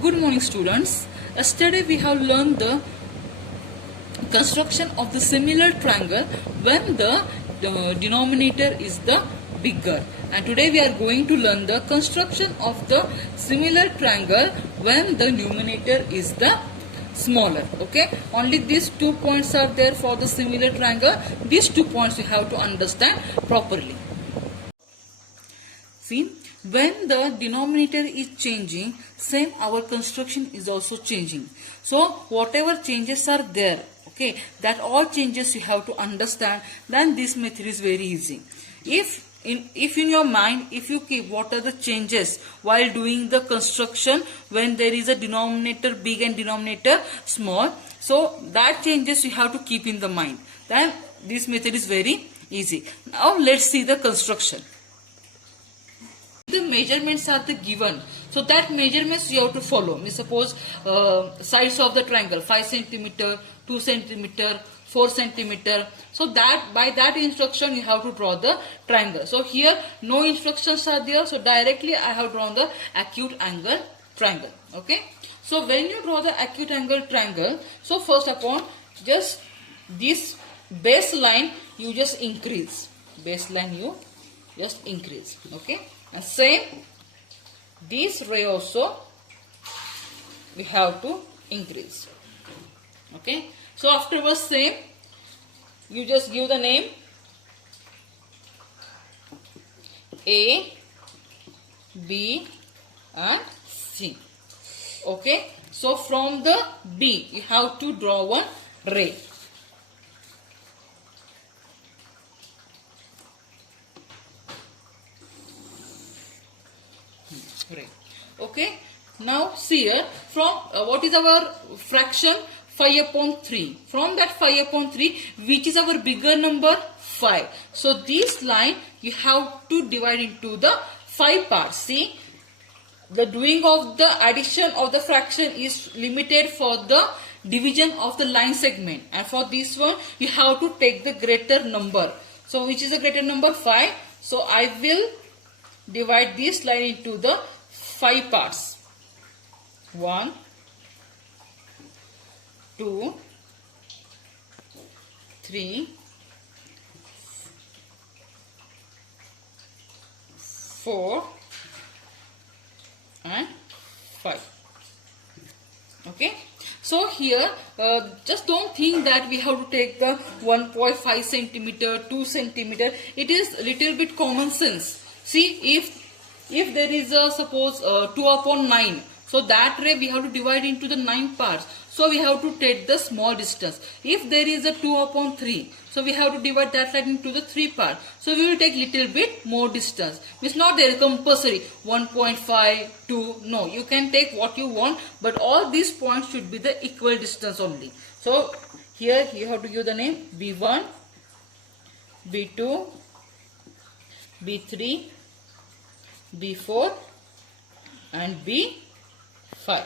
Good morning, students. Yesterday we have learned the construction of the similar triangle when the denominator is the bigger, and today we are going to learn the construction of the similar triangle when the numerator is the smaller. Okay, only these 2 points are there for the similar triangle. These 2 points you have to understand properly. See, when the denominator is changing, same our construction is also changing. So whatever changes are there, okay, that all changes you have to understand, then this method is very easy. If in your mind, if you keep what are the changes while doing the construction when there is a denominator big and denominator small, so that changes you have to keep in the mind, then this method is very easy. Now let's see the construction. The measurements are the given, so that measurements you have to follow. Suppose sides of the triangle 5 centimeter, 2 centimeter, 4 centimeter. So that by that instruction you have to draw the triangle. So here no instructions are there, so directly I have drawn the acute angle triangle. Okay. So when you draw the acute angle triangle, so first upon just this baseline you just increase. Baseline you just increase. Okay. And same this ray also we have to increase. Okay. So afterwards same you just give the name A, B and C. Okay. So from the B you have to draw one ray. Okay, now see here from what is our fraction 5 upon 3. From that 5 upon 3, which is our bigger number 5. So this line you have to divide into the 5 parts. See, the doing of the addition of the fraction is limited for the division of the line segment, and for this one you have to take the greater number. So which is the greater number? 5. So I will divide this line into the 5 parts. 1, 2, 3, 4 and 5. Okay. So here just don't think that we have to take the 1.5 centimeter, 2 centimeter. It is little bit common sense. See, if there is a suppose 2 upon 9, so that ray we have to divide into the 9 parts. So we have to take the small distance. If there is a 2 upon 3, so we have to divide that line into the 3 parts. So we will take little bit more distance. It's not there compulsory 1.5, 2. No, you can take what you want, but all these points should be the equal distance only. So here you have to give the name B1, B2, B3, B4 and B5.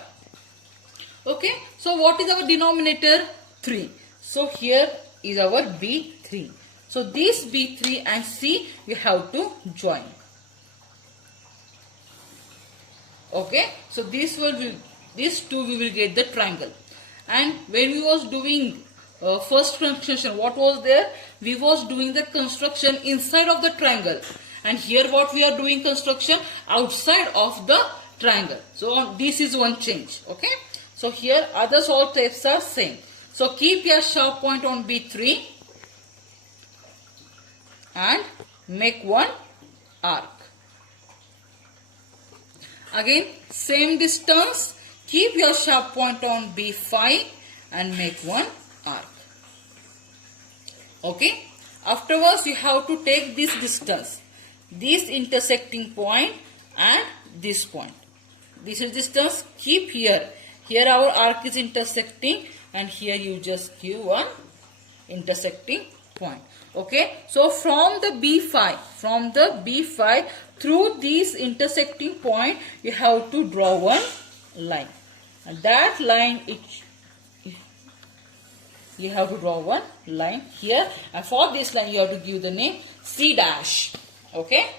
Okay, so what is our denominator? 3. So here is our B3. So this B3 and C we have to join. Okay, so these two we will get the triangle. And when we was doing first construction, what was there? We was doing the construction inside of the triangle. And here what we are doing construction outside of the triangle. So this is one change. Okay. So here others all steps are same. So keep your sharp point on B3 and make one arc. Again same distance, keep your sharp point on B5 and make one arc. Okay. Afterwards you have to take this distance, this intersecting point and this point. This is distance, keep here. Here our arc is intersecting and here you just give one intersecting point. Okay. So from the B5 through this intersecting point you have to draw one line. And that line you have to draw one line here, and for this line you have to give the name C dash. Okay.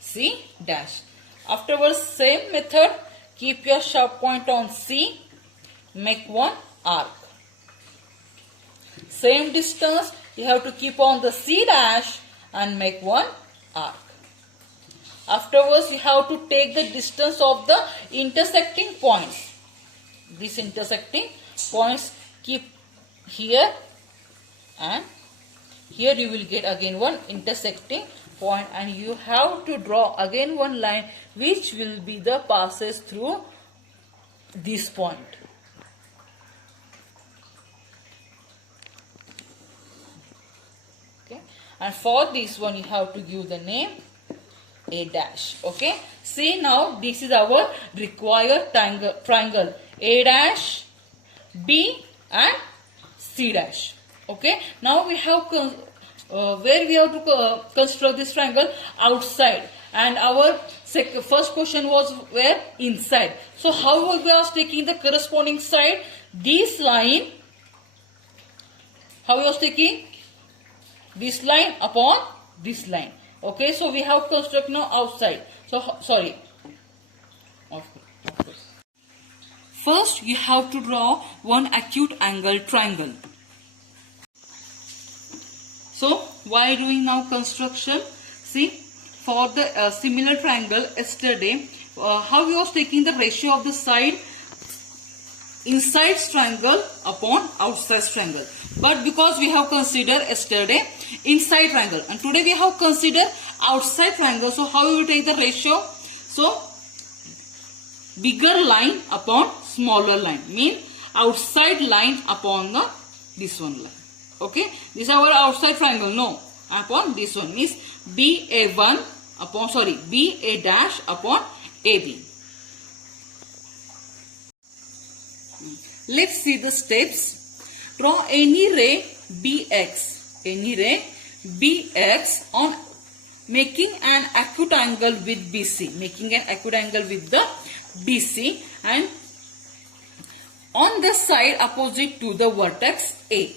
C dash. Afterwards same method, Keep your sharp point on C. Make one arc. Same distance you have to keep on the C dash and make one arc. Afterwards you have to take the distance of the intersecting points. These intersecting points keep here, and here you will get again one intersecting point, and you have to draw again one line which will be the passes through this point. Okay, and for this one you have to give the name A dash. Okay, see now this is our required triangle A dash, B and C dash. Okay, now we have where we have to construct this triangle? Outside, and our first question was where? Inside. So how we are taking the corresponding side? This line, how we are taking this line upon this line. Okay, so we have construct now outside. So sorry. First, you have to draw one acute angle triangle. So, why doing now construction? See, for the similar triangle yesterday, how we was taking the ratio of the side inside triangle upon outside triangle. But because we have considered yesterday inside triangle, and today we have considered outside triangle, so how we will take the ratio? So, bigger line upon smaller line, mean outside line upon the this one line. Okay, this is our outside triangle. No, upon this one means BA1 upon BA dash upon AB. Let's see the steps. Draw any ray BX on making an acute angle with BC, making an acute angle with the BC, and on the side opposite to the vertex A,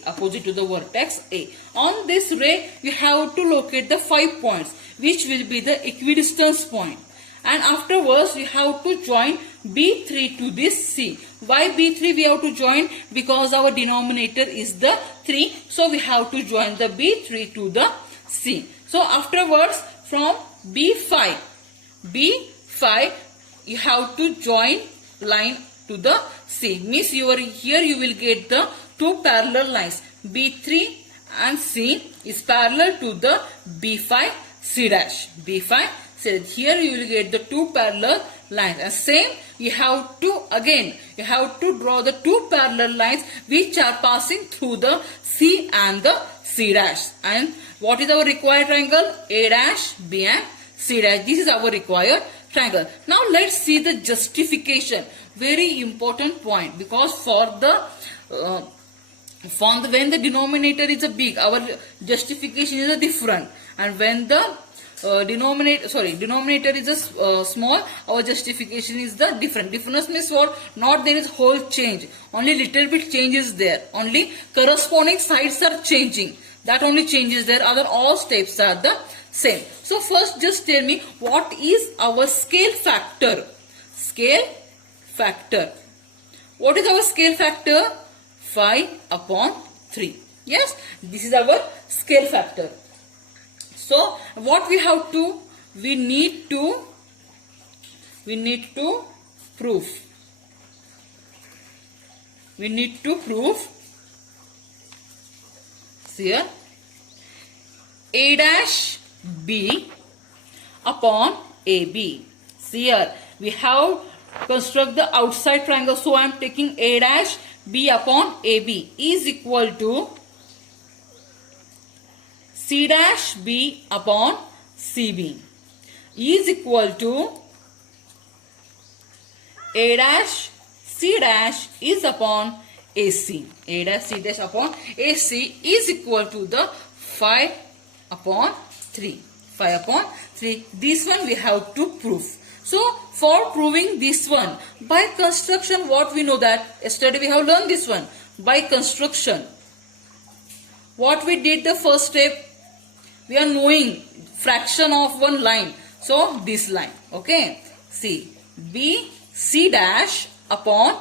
On this ray, you have to locate the 5 points, which will be the equidistance point. And afterwards, you have to join B3 to this C. Why B3 we have to join? Because our denominator is the 3. So, we have to join the B3 to the C. So, afterwards, from B5, you have to join line to the C. Means here you will get the two parallel lines. B3 and C is parallel to the B5 C dash. B5 C dash. Here you will get the two parallel lines. And same you have to draw the two parallel lines which are passing through the C and the C dash. And what is our required triangle? A dash, B and C dash. This is our required triangle. Now let's see the justification. Very important point, because when the denominator is a big, our justification is a different, and when the denominator is a small, our justification is the different. Difference means what? Not there is whole change, only little bit change is there, only corresponding sides are changing, that only changes there, other all steps are the same. So first just tell me, what is our scale factor? What is our scale factor? 5 upon 3. Yes, this is our scale factor. So what we have to, we need to prove. Here A dash B upon AB. See here we have construct the outside triangle, so I am taking A dash B upon AB is equal to C dash B upon CB is equal to A dash C dash is upon AC. A dash C dash upon AC is equal to the 5 upon 3. 5 upon 3. This one we have to prove. So, for proving this one, by construction, what we know that, yesterday we have learned this one, by construction. What we did the first step, we are knowing fraction of one line. So, this line, okay. See, B C dash upon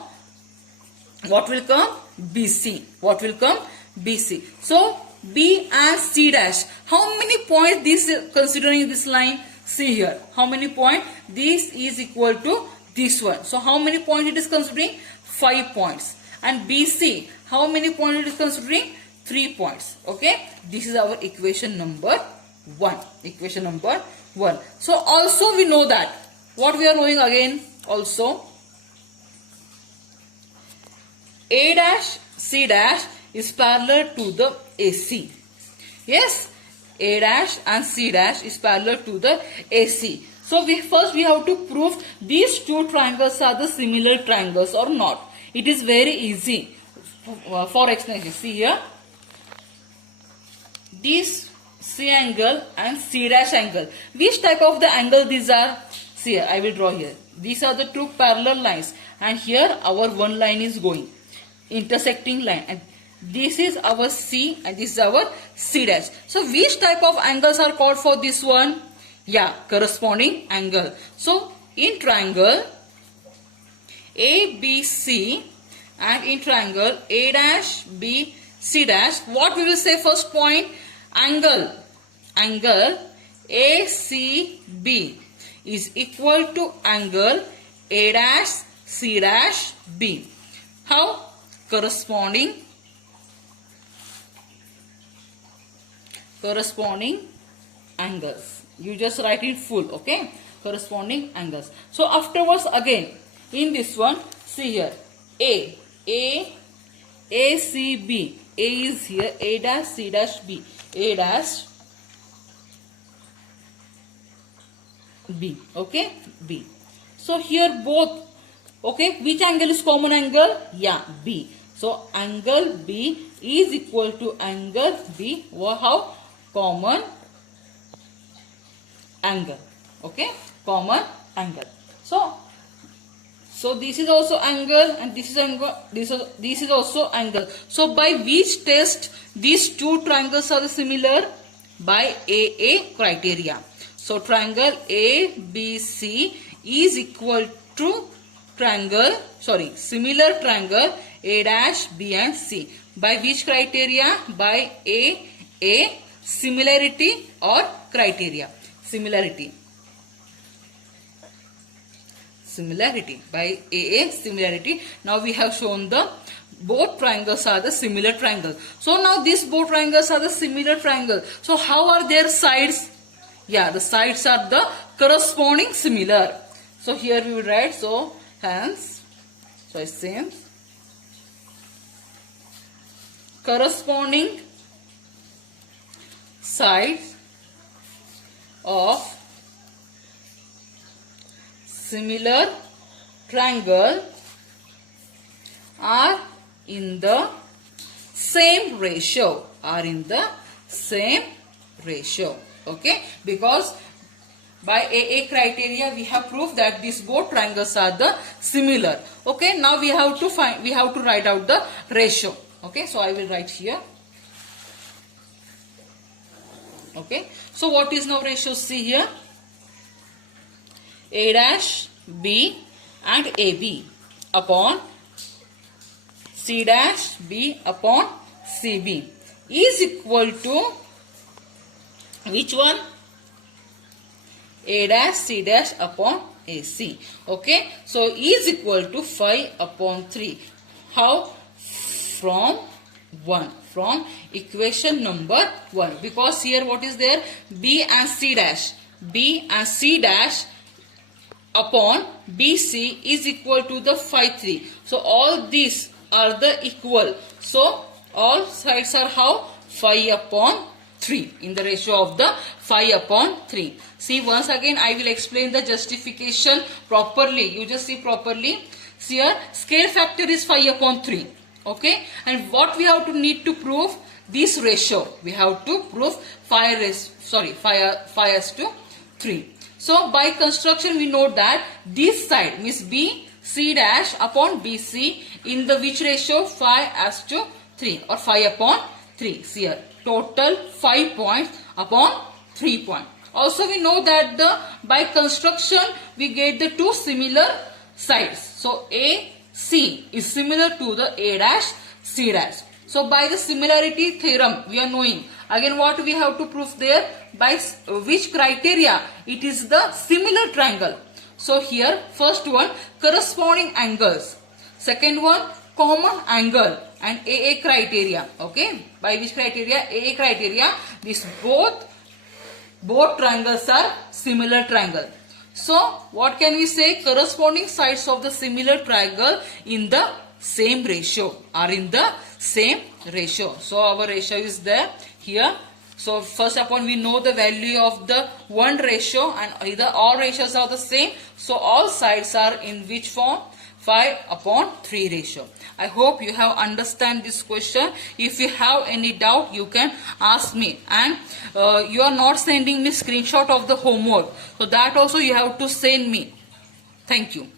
what will come? BC. What will come? BC. So B and C dash. How many points this considering this line? See here. How many points? This is equal to this one. So how many points it is considering? 5 points. And BC, how many points it is considering? 3 points. Okay. This is our equation number 1. Equation number 1. So also we know that. What we are knowing again also? A dash C dash is parallel to the AC. Yes, A dash and C dash is parallel to the AC. So first we have to prove these two triangles are the similar triangles or not. It is very easy for explanation. See here, this C angle and C dash angle. Which type of the angle these are? See here, I will draw here. These are the two parallel lines, and here our one line is going. Intersecting line, and this is our C and this is our C dash. So which type of angles are called for this one? Yeah, corresponding angle. So in triangle ABC and in triangle A dash B C dash, what we will say first point? Angle ACB is equal to angle A dash C dash B. How? Corresponding angles. You just write it full, okay? Corresponding angles. So afterwards again in this one, see here, ACB. A is here, A dash C dash B. A dash B. Okay, B. So here both. Okay, which angle is common angle? Yeah, B. So angle B is equal to angle B. How? Common angle. Okay, common angle. So this is also angle and this is angle. This is also angle. So by which test these two triangles are similar? By AA criteria. So triangle ABC is equal to similar triangle A dash B and C. By which criteria? By AA similarity or criteria? Similarity. By AA similarity. Now we have shown the both triangles are the similar triangle. So now these both triangles are the similar triangle. So how are their sides? Yeah, the sides are the corresponding similar. So here we will write, so hence, so it seems corresponding sides of similar triangle are in the same ratio. Okay, because by AA criteria we have proved that these both triangles are the similar. Okay, now we have to write out the ratio. Okay, so I will write here. Okay, so what is now ratio? See here, A dash B and AB upon C dash B upon CB is equal to which one? A dash C dash upon AC. Okay, so is equal to 5 upon 3. How? From equation number 1. Because here what is there? B and C dash upon BC is equal to the 5, 3. So all these are the equal. So all sides are how? 5 upon 3 in the ratio of the 5 upon 3. See, once again I will explain the justification properly. You just see properly. See here, scale factor is 5 upon 3. Okay, and what we have to need to prove? This ratio. We have to prove 5 as to 3. So by construction we know that this side means B C dash upon BC in the which ratio? 5 as to 3 or 5 upon 3. See here, total 5 points upon 3 points. Also we know that by construction we get the two similar sides. So AC is similar to the A dash C dash. So by the similarity theorem we are knowing. Again what we have to prove there? By which criteria it is the similar triangle. So here first one, corresponding angles. Second one, common angle and AA criteria. Okay, by which criteria? AA criteria. These both triangles are similar triangle. So what can we say? Corresponding sides of the similar triangle in the same ratio, are in the same ratio. So our ratio is there here. So first upon we know the value of the one ratio, and either all ratios are the same. So all sides are in which form? 5/3 ratio. I hope you have understand this question. If you have any doubt, you can ask me. And you are not sending me screenshot of the homework, so that also you have to send me. Thank you.